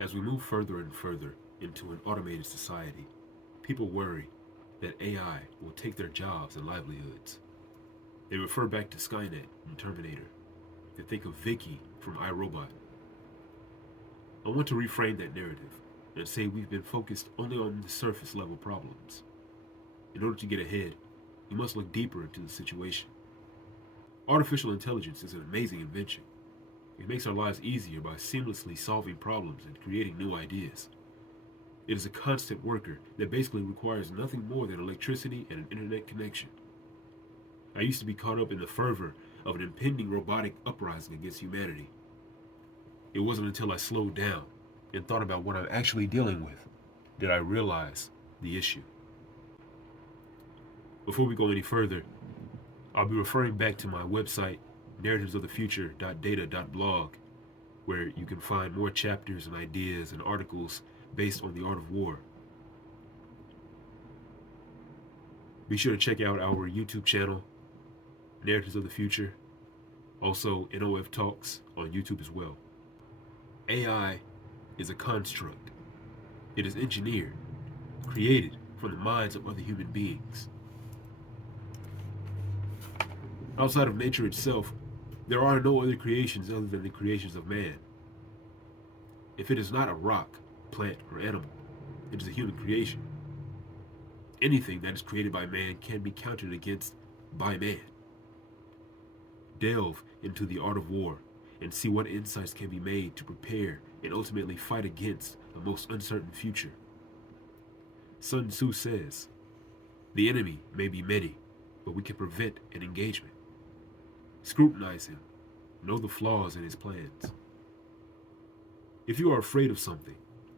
As we move further and further into an automated society, people worry that AI will take their jobs and livelihoods. They refer back to Skynet and Terminator. They think of Vicky from iRobot. I want to reframe that narrative and say we've been focused only on the surface level problems. In order to get ahead, you must look deeper into the situation. Artificial intelligence is an amazing invention. It makes our lives easier by seamlessly solving problems and creating new ideas. It is a constant worker that basically requires nothing more than electricity and an internet connection. I used to be caught up in the fervor of an impending robotic uprising against humanity. It wasn't until I slowed down and thought about what I'm actually dealing with did I realize the issue. Before we go any further, I'll be referring back to my website, narrativesofthefuture.data.blog, where you can find more chapters and ideas and articles based on the art of war. Be sure to check out our YouTube channel, Narratives of the Future, also NOF Talks on YouTube as well. AI is a construct. It is engineered, created from the minds of other human beings. Outside of nature itself, there are no other creations other than the creations of man. If it is not a rock, plant, or animal, it is a human creation. Anything that is created by man can be countered against by man. Delve into the art of war and see what insights can be made to prepare and ultimately fight against the most uncertain future. Sun Tzu says, "The enemy may be many, but we can prevent an engagement." Scrutinize him. Know the flaws in his plans. If you are afraid of something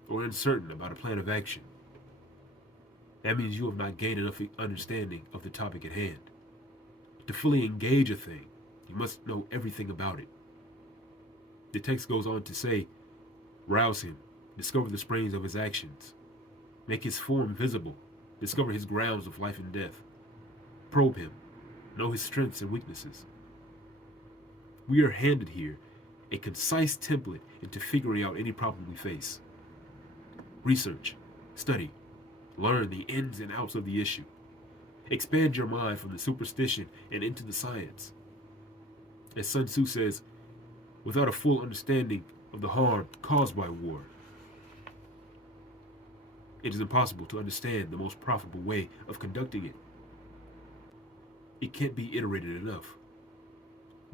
or uncertain about a plan of action, that means you have not gained enough understanding of the topic at hand. To fully engage a thing, you must know everything about it. The text goes on to say, rouse him, discover the springs of his actions, make his form visible, discover his grounds of life and death, probe him, know his strengths and weaknesses. We are handed here a concise template into figuring out any problem we face. Research, study, learn the ins and outs of the issue. Expand your mind from the superstition and into the science. As Sun Tzu says, without a full understanding of the harm caused by war, it is impossible to understand the most profitable way of conducting it. It can't be iterated enough.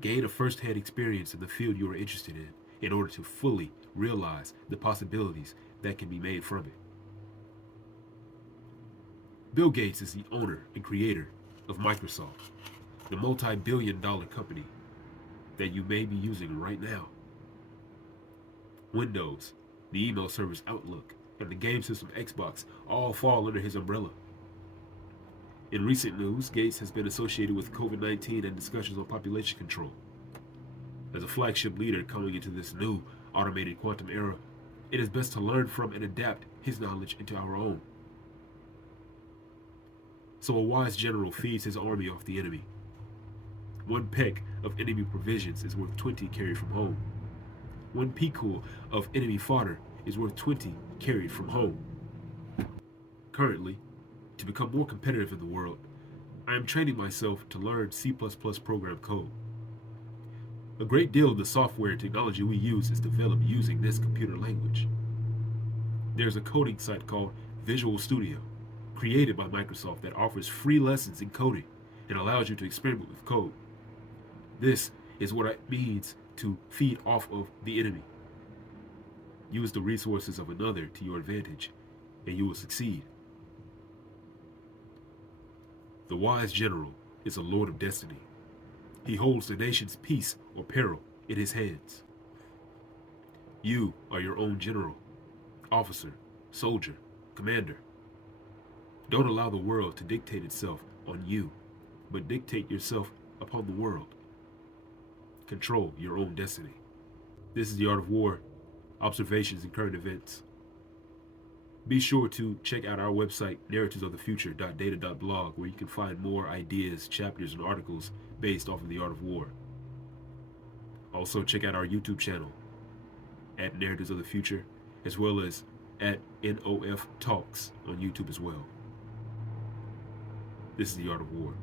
Gain a first-hand experience in the field you are interested in order to fully realize the possibilities that can be made from it. Bill Gates is the owner and creator of Microsoft, the multi-billion-dollar company that you may be using right now. Windows, the email service Outlook, and the game system Xbox all fall under his umbrella. In recent news, Gates has been associated with COVID-19 and discussions on population control. As a flagship leader coming into this new automated quantum era, it is best to learn from and adapt his knowledge into our own. So a wise general feeds his army off the enemy. One peck of enemy provisions is worth 20 carried from home. One peakul of enemy fodder is worth 20 carried from home. Currently, to become more competitive in the world, I am training myself to learn C++ program code. A great deal of the software and technology we use is developed using this computer language. There's a coding site called Visual Studio, created by Microsoft, that offers free lessons in coding and allows you to experiment with code. This is what it means to feed off of the enemy. Use the resources of another to your advantage, and you will succeed. The wise general is a lord of destiny. He holds the nation's peace or peril in his hands. You are your own general, officer, soldier, commander. Don't allow the world to dictate itself on you, but dictate yourself upon the world. Control your own destiny. This is the Art of War, observations and current events. Be sure to check out our website, narrativesofthefuture.data.blog, where you can find more ideas, chapters, and articles based off of the Art of War. Also, check out our YouTube channel at Narratives of the Future as well as at NOF Talks on YouTube as well. This is The Art of War.